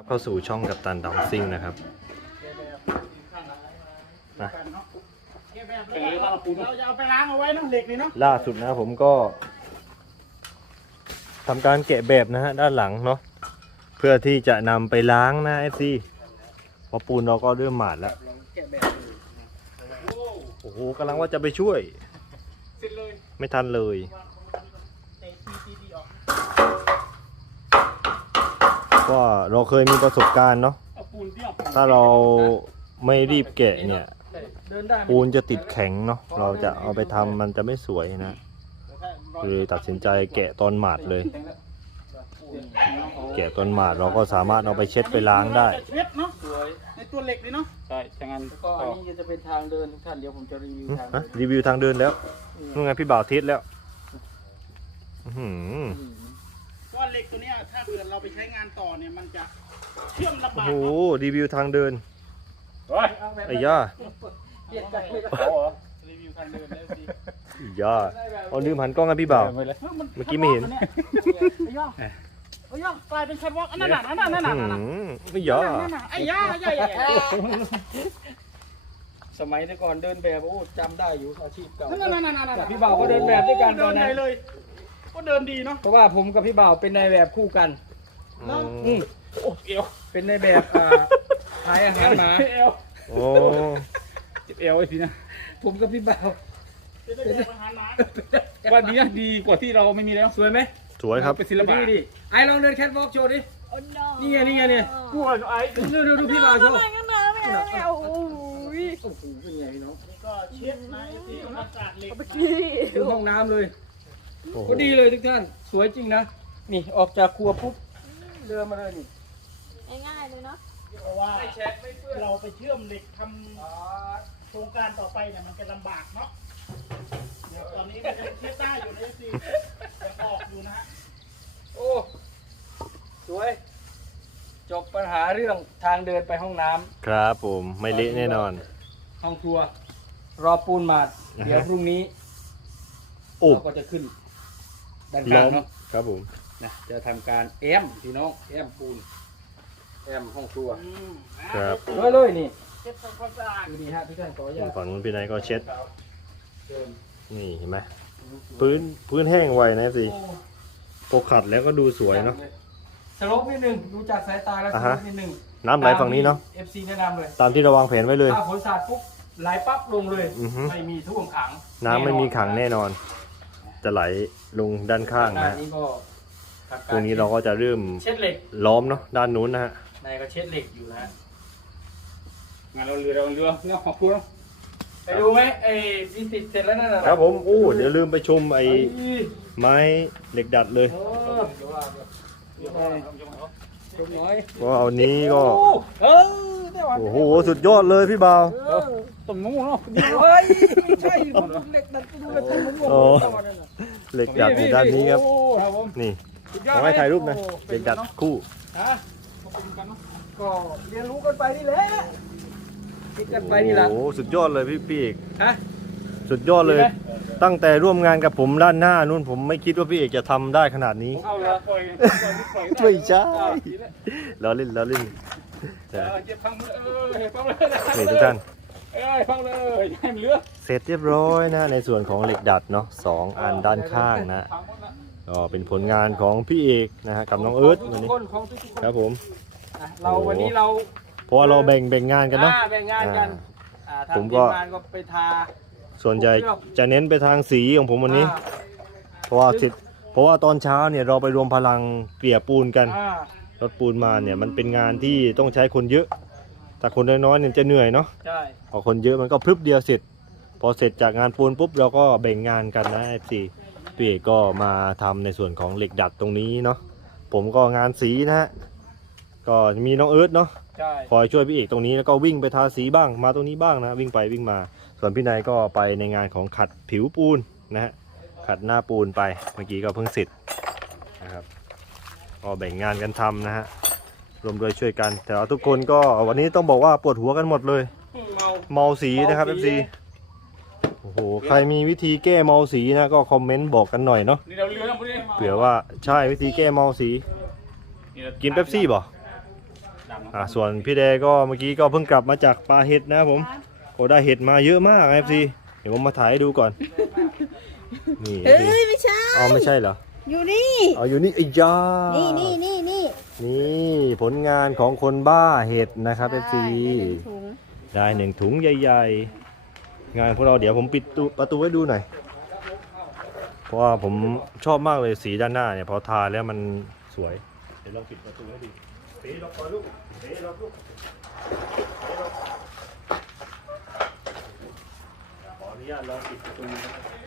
รับเข้าสู่ช่องกับตันดัมซิ่งนะครับนะเราจะเอาไปล้างเอาไว้เน้ำเหล็กนี่เนาะล่าสุดนะผมก็ทำการแกะแบบนะฮะด้านหลังเนาะเพื่อที่จะนำไปล้างนะเอฟซีพอปูนเราก็เริ่มหมาดแล้วแกะแบบเลยโอ้โหกำลังว่าจะไปช่วยเสร็จเลยไม่ทันเลย เตะทีทีดีออก ก็เราเคยมีประสบการณ์เนาะเอาปูนที่ออกถ้าเราไม่รีบแกะเนี่ยเดินได้ไหมปูนจะติดแข็งเนาะเราจะเอาไปทำมันจะไม่สวยนะเลยตัดสินใจแกะตอนหมาดเลย แกะตอนหมาดเราก็สามารถเอาไปเช็ดไปล้างได้จะเช็ดเนาะสวยในตัวเหล็กนี่เนาะใช่ถ้างั้นก็ก็อันนี้จะเป็นทางเดินทุกท่านเดี๋ยวผมจะรีวิวทางฮะเดินรีวิวทางเดินแล้วนู่นไงพี่บ่าวเทสแล้ว อื้อหือว่าเหล็กตัวเนี้ยถ้าเกิดเราไปใช้งานต่อเนี่ยมันจะเชื่อมลำโอ้บากโหเนาะรีวิวทางเดินเฮ้ยเอาแบบไอ้ย่าเปลี่ยนใจไม่ได้เขาเหรอรีวิวทางเดินได้สิไอ้ย่าเอาลืมหันกล้องกันพี่บ่าว ไม่เลยฮ้ยนเมื่อกี้ไม่เห็นไอ้ย่าไอ้ย่ากลายเป็นแคทวอล์กอันนั้นน่ะอันนั้นน่ะอันอื้นั้นอน่ะหือไอ้ย่าอันนั้นน่ะไอ้ย่าไอ้ย่าไอ้ย่าสมัยแต่ก่อนเดินแบบโอ้จำได้อยู่อาชีพเก่า นั่นน่ะนั่นน่ะนั่นน่ะพี่บ่าวก็เดินแบบด้วยกันตเดิอนนนั้ไหนนเลย ก็เดินดีเนาะเพราะว่าผมกับพี่บ่าวเป็นนายแบบคู่กันอืมอืมโอ้เอวเป็นนายแบบอ่าขายอาหารหมาเอวโอ้เจ็บเอวไอ้พี่นะผมกับพี่บ่าวเป็นได้แบบอาหารหมาว่าดีนะดีกว่าที่เราไม่มีแล้วสวยไหมสวยครับเป็นศิลปะดิไอ้ลองเดินแคทวอล์กโชว์ดิ Oh no. นี่ไงนี่ไงเนี่ยกูไอ้ดูดูดูพี่บ่าวโชว์ทำไมกันนะไม่เอาไม่เอาโอ้ยโอ้โหเป็นไงพี่น้องก็เช็ดนะที่อากาศเหล็กเมื่อกี้ถึงห้องน้ำเลย โอ้โหก็ดีเลยทุกท่าน สวยจริงนะ นี่ออกจากครัวปุ๊บเดินมาเลยนี่ง่ายๆเลยเนาะเพราะว่าเราไปเชื่อมเหล็กทำโครงการต่อไปเนี่ยมันจะลำบากเนาะเดี๋ยวตอนนี้มันยังเช็ดได้อยู่นะสิยังออกอยู่นะฮะโอ้สวย จบปัญหาเรื่องทางเดินไปห้องน้ำ ครับผมไม่เละแน่นอน ห้องครัว รอปูนมาดนะฮะเดี๋ยวพรุ่งนี้โอ้ เราก็จะขึ้น ด้านล้ข้างมเนาะครับผมนะจะทำการแอมพี่น้องแอมปูนแอมห้องครัวอืมครับเลยเลยนี่เช็ดทำความสะอาดดูดีฮะทุกท่านขออนุญาตฝั่งนู้นพี่นายก็เช็ดเดินนี่เห็นไหมพื้นพื้นแห้งไวนะสิพอขัดแล้วก็ดูสวยเนาะสโลปนิดนึงดูจากสายตาแล้วสอ่าโลฮะปนิดนึงน้ำไหลฝั่งนี้เนาะเอฟซีแนะนำเลย ตามที่เราวางแผนไว้เลยถ้าฝนสาดปุ๊บไหลปั๊บลงเลยอือฮึไม่มีท่วมขัง น้ำไม่มีขังแน่นอน จะไหลลงด้านข้างด้านนะนี้ก็ทำตรงนี้เราก็จะเริ่มเช็ดเหล็กล้อมเนาะด้านนู้นนะฮะในก็เช็ดเหล็กอยู่นะฮะงานเราเรือเราเรือเนี่ยขอบคุณไปดูไหมไอ้ดิสิตเสร็จแล้วนั่นน่ะครับผมอู้เดี๋ยวลืมไปชมไอ้ไอ้ไม้เหล็กดัดเลยเออเดี๋ยวว่าเดี๋ยวเดี๋ยวให้ชมหน่อยว่าเอานี้ก็โอ้เออได้หวานโอ้โหสุดยอดเลยพี่บ่าวเออต้มนู้นเนาะเฮ้ยไม่ใช่ผมเหล็กดัดไปดูเลยต้มมะม่วง เหล็กดัดอยู่ด้านนี้ครับ โอ้ครับผมนี่สุดยอขดอให้ถ่ายรูปนะโอ้เหล็กดัดคู่ ฮะขอบคุณกันเนาะก็เรียนรู้กันไปนี่แหละคิดกันไปนี่แหละ โอ้โหสุดยอดเลยพี่พี่เอกฮะสุดยอดเลย ดีไหม ตั้งแต่ร่วมงานกับผมด้านหน้านู่นผมไม่คิดว่าพี่เอกจะทำได้ขนาดนี้ เอาละปล่อยปล่อยได้ไม่ใช่ อ่าดีแล้วล้อเล่นล้อเล่นเออเจ็บพังเลยเออเจ็บพังเลยนี่ทุกท่านเอ้ยพังเลยให้มันเหลือเสร็จเรียบร้อยนะในส่วนของเหล็กดัดเนาะสองอันด้านข้างนะพังหมดละก็เป็นผลงานของพี่เอกนะฮะกับน้องเอิร์ธขวันทุนี้กคนของทุกๆคนครับผม อะเราวันนี้เราเพราะว่าเราแบ่งแบ่งงานกันเนาะ อ่าแบ่งงานกันอ่าทางผมก็ ทีงานก็ไปทา ส่วนใหญ่จะเน้นไปทางสีของผมวันนี้อ่าเพราะว่าเสร็จเพราะว่าตอนเช้าเนี่ยเราไปรวมพลังเกลี่ยปูนกัน อ่ารถปูนมาเนี่ยมันเป็นงานที่ต้องใช้คนเยอะ แต่คนน้อยๆเนี่ยจะเหนื่อยเนาะใช่พอคนเยอะมันก็พรึบเดียวเสร็จ พอเสร็จจากงานปูนปุ๊บเราก็แบ่งงานกันนะไอซีพี่เอกก็มาทำในส่วนของเหล็กดัดตรงนี้เนาะผมก็งานสีนะฮะก็มีน้องเอิร์ธเนาะใช่คอยช่วยพี่เอกตรงนี้แล้วก็วิ่งไปทาสีบ้างมาตรงนี้บ้างนะวิ่งไปวิ่งมา ส่วนพี่นายก็ไปในงานของขัดผิวปูนนะฮะขัดหน้าปูนไปเมื่อกี้ก็เพิ่งเสร็จนะครับก็แบ่งงานกันทำนะฮะ รวมด้วยช่วยกันแต่ว่าทุกคนก็วันนี้ต้องบอกว่าปวดหัวกันหมดเลย เมา เมาสีนะครับ เมาเอสีฟซีโอ้โหใครมีวิธีแก้เมาสีนะก็คอมเมนต์บอกกันหน่อยเนาะนี่เราเรือนะพวกนี้เผื่อว่าใช่วิธีแก้เมาสี กินเป๊ปซี่บ่อ่าส่วนพี่แดก็เมื่อกี้ก็เพิ่งกลับมาจากปลาเห็ดนะครับผมโอ้ได้เห็ดมาเยอะมากครับซีเดี๋ยวผมมาถ่ายให้ดูก่อนนี่เฮ้ FC ยไม่ใช่ เอาไม่ใช่เหรอ อยู่นี่เอาอยู่นี่ไอ้ยานี่นี่นี่นี่นี่ผลงานของคนบ้าเห็ดนะครับเอฟซีได้หนึ่งถุงได้หนึ่งถุงใหญ่ๆ งานพวกเราเดี๋ยวผมปิดตูประตูให้ดูหน่อย เพราะว่าผมชอบมากเลยสีด้านหน้าเนี่ยพอทาแล้วมันสวย เดี๋ยวลองปิดประตูให้ดูเตะล็อกก่อนลูกเตะล็อกลูกเตะล็อกขออนุญาตลองปิดประตูนะครับ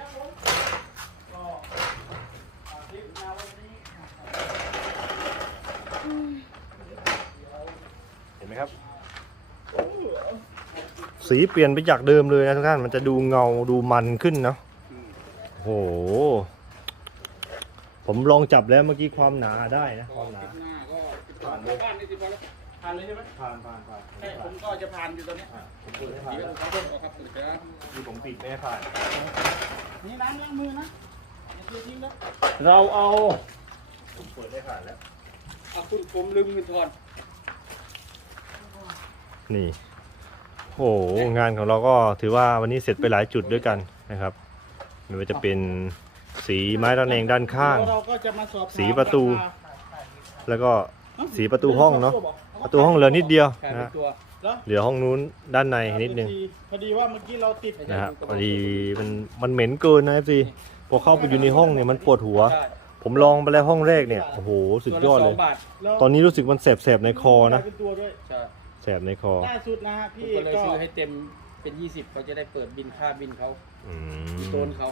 เห็นไหมครับ สีเปลี่ยนไปจากเดิมเลยนะทุกท่านมันจะดูเงาดูมันขึ้นเนาะโอ้โห ผมลองจับแล้วเมื่อกี้ความหนาได้นะความหนา หน้าก็ผ่านเลยบ้านนี่สิพอแล้วผ่านเลยใช่ไหมผ่านผ่านผ่านใช่ผมก็จะผ่านอยู่ตอนนี้ผมเปิดให้ผ่านเดี๋ยวแล้วเขาต้องขอครับเดี๋ยวนี่ผมปิดไม่ให้ผ่าน นี่น้ำล้างมือนะอย่าเททิ้งแล้วเราเอาผมเปิดให้ผ่านแล้วเอาคุณผมลืมเงินทอนนี่ โอ้โหงานของเราก็ถือว่าวันนี้เสร็จไปหลายจุดด้วยกันนะครับไม่ว่าจะเป็นสีไม้ระแนงด้านข้าง เราก็จะมาสอบถามสีประตูาคแล้วก็สีประตูห้องเนาะประตูห้องเหลือนิดเดียวแค่นะเป็นะตัวเหรอเหลือห้องนู้นด้านในนิดนึงพอดีว่าเมื่อกี้เราติดนะฮะพอดีมันมันเหม็นเกินนะพี่พอเข้าไปอยู่ในห้องเนี่ยมันปวดหัวผมลองไปแล้วห้องแรกเนี่ยโอ้โหสุดยอดเลย ตัวะสงบาทแล้วตอนนี้รู้สึกมันแสบๆในคอนะ เป็นตัวด้วย ใช่ แสบในคอล่าสุดนะฮะผมพี่ก็เลยก็ซื้อให้เต็มเป็น20เขาจะได้เปิดบินค่าบินเขาอืมโดนเขา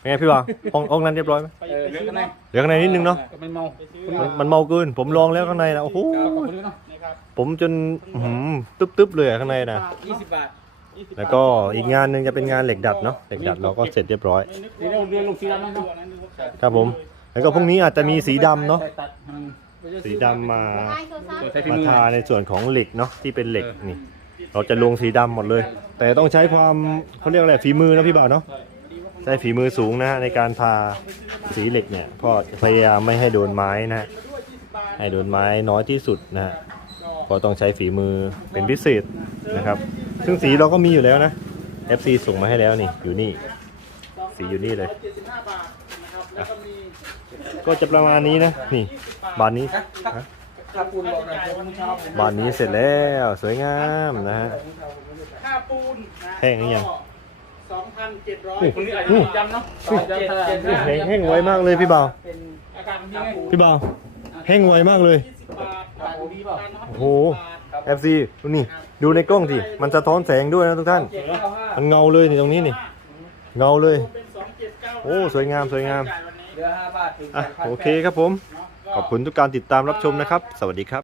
เป็นไงพี่บ่าวห้องห้องนั้นเรียบร้อยไหมไปเออไปเรื่องซื้อกันไหนเนาะเหลือข้างในนิดนึงเนาะก็มันเมาไปซื้อมันเนาะมันเมาเกิน ผมลองแล้วข้างในนะโอ้โหก็ขอบคุณด้วยเนาะนะครับผมจนหืมตึ๊บๆเลยอะข้างในนะ20บาท20แล้วก็อีกงานหนึ่งจะเป็นงานเหล็กดัดเนาะเหล็กดัดเราก็เสร็จเรียบร้อย ไม่นึกทีนี้เราเรียนลงสีดำไหมเนาะตัวนั้นนึกว่าใช่ครับผม แล้วก็พรุ่งนี้อาจจะมีสีดำเนาะใส่ตัดให้มัน สีดำมาไอ้โซซ่าตัวใช้ฝีมามือ ทาในส่วนของเหล็กเนาะที่เป็นเหล็กนี่ เราจะลงสีดำหมดเลย แต่ต้องใช้ความเขาเรียกอะไรฝีมือนะพี่บ่าวเนาะใช้ฝีมือสูงนะฮะในการทาสีเหล็กเนี่ยก็พยายามไม่ให้โดนไม้นะฮะให้โดนไม้น้อยที่สุดนะฮะก็ต้องใช้ฝีมือเป็นพิเศษนะครับ ซึ่งสีเราก็มีอยู่แล้วนะ FC ส่งมาให้แล้วนี่อยู่นี่ สีอยู่นี่เลย75บาทนะครับแล้วก็มีก็จะประมาณนี้นะนี่ บานนี้บ้านนี้เสร็จแล้วสวยงามนะฮะ ค่าปูนนะแห้งหรือยัง สองพันเจ็ดร้อย คนนี้อาจจะจำเนาะแห้งแห้งไวมากเลยพี่บ่าวเป็นอาการนี้ไงพี่บ่าวแห้งไวมากเลย ยี่สิบบาทครับผมดีเปล่าโอ้โห FC ดูนี่ดูในกล้องสิมันสะท้อนแสงด้วยนะทุกท่าน เจ็ดเก้าห้ามันเงาเลยนี่ตรงนี้นี่ เงาเลย เป็นสองเจ็ดเก้าโอ้สวยงามสวยงามจ่ายวันนี้เหลือห้าบาทถึงอะโอเคครับผม เนา ขอบคุณทุกการติดตามรับชมนะครับ สวัสดีครับ